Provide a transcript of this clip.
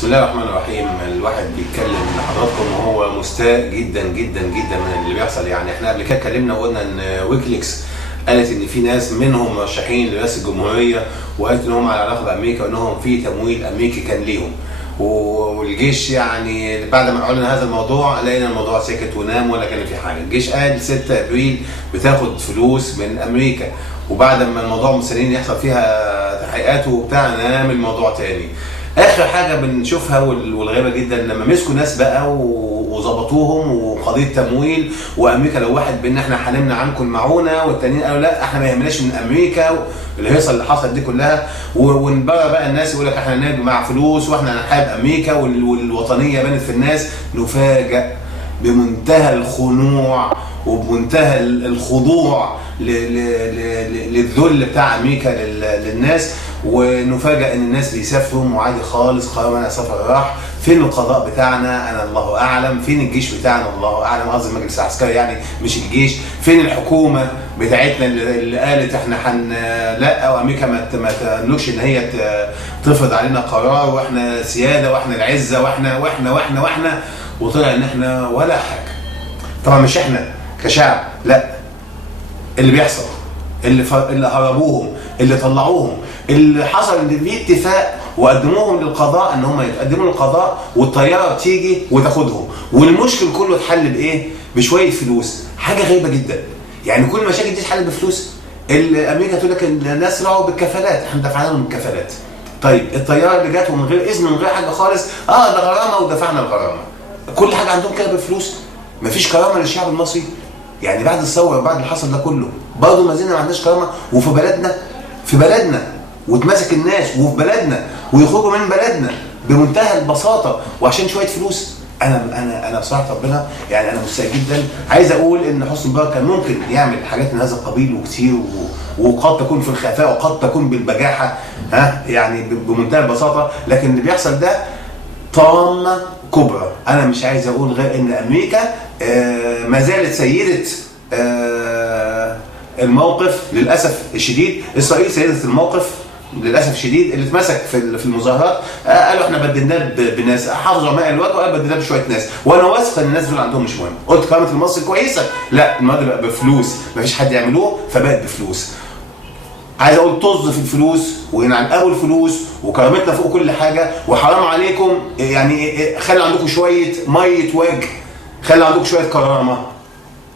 بسم الله الرحمن الرحيم. الواحد بيتكلم لحضراتكم وهو مستاء جدا جدا جدا من اللي بيحصل. يعني احنا قبل كده اتكلمنا وقلنا ان ويكيليكس قالت ان في ناس منهم مرشحين لرئاسه الجمهوريه، وقالت ان هم على علاقه بامريكا وانهم في تمويل امريكي كان ليهم. والجيش يعني بعد ما اعلن هذا الموضوع لقينا الموضوع سكت ونام ولا كان في حاجه. الجيش قال 6 ابريل بتاخد فلوس من امريكا، وبعد ما الموضوع مستنيين يحصل فيها تحقيقات وبتاع نام الموضوع تاني. اخر حاجه بنشوفها والغريبه جدا لما مسكوا ناس بقى وظبطوهم وقضيه تمويل، وامريكا لو واحد بان احنا هنمنع عنكم المعونه، والتانيين قالوا لا احنا ما يهمناش من امريكا، الهيصه اللي حصلت دي كلها. ونبرر بقى الناس يقول لك احنا نجمع فلوس واحنا هنحارب امريكا، والوطنيه بانت في الناس. نفاجئ بمنتهى الخنوع وبمنتهى الخضوع للذل بتاع امريكا للناس، ونفاجئ ان الناس بيسافروا وعادي خالص، قرار منع السفر راح. فين القضاء بتاعنا؟ انا الله اعلم. فين الجيش بتاعنا؟ الله اعلم. قصدي المجلس العسكري يعني مش الجيش. فين الحكومه بتاعتنا اللي قالت احنا لا، وامريكا ما تملكش ان هي تفرض علينا قرار، واحنا سياده واحنا العزه واحنا وطلع ان احنا ولا حاجه. طبعا مش احنا كشعب، لا، اللي بيحصل، اللي هربوهم، اللي طلعوهم، اللي حصل ان في اتفاق وقدموهم للقضاء ان هم يتقدموا للقضاء، والطياره بتيجي وتاخدهم. والمشكل كله اتحل بايه؟ بشويه فلوس. حاجه غريبه جدا. يعني كل المشاكل دي اتحلت بفلوس. امريكا تقول لك الناس راحوا بالكفالات، احنا دفعنا لهم الكفالات. طيب الطياره اللي جت من غير اذن من غير حاجه خالص، ده غرامه ودفعنا الغرامه. كل حاجه عندهم كده بفلوس. مفيش كرامه للشعب المصري. يعني بعد الثوره وبعد اللي حصل ده كله برضه ما زلنا ما عندناش كرامه. وفي بلدنا وتمسك الناس، وفي بلدنا ويخرجوا من بلدنا بمنتهى البساطه وعشان شويه فلوس. انا بصراحه ربنا يعني انا مستاء جدا. عايز اقول ان حسني مبارك كان ممكن يعمل حاجات من هذا القبيل وكتير، وقد تكون في الخفاء وقد تكون بالبجاحه، يعني بمنتهى البساطه. لكن اللي بيحصل ده طامه كبرى. انا مش عايز اقول غير ان امريكا ما زالت سيده الموقف للاسف الشديد. اسرائيل سيده الموقف للاسف الشديد. اللي اتمسك في المظاهرات قالوا احنا بدلناه بناس، حافظوا ماء الوجه وقالوا بدلناه بشويه ناس. وانا واثق ان الناس دول عندهم مش مهم. قلت كرامه المصري كويسه، لا، الموضوع بقى بفلوس، مفيش حد يعملوه فبقت بفلوس. عايز اقول طز في الفلوس وينعنقوا الفلوس، وكرامتنا فوق كل حاجه. وحرام عليكم يعني خلي عندكم شويه ميه وجه، خلي عندكم شويه كرامه.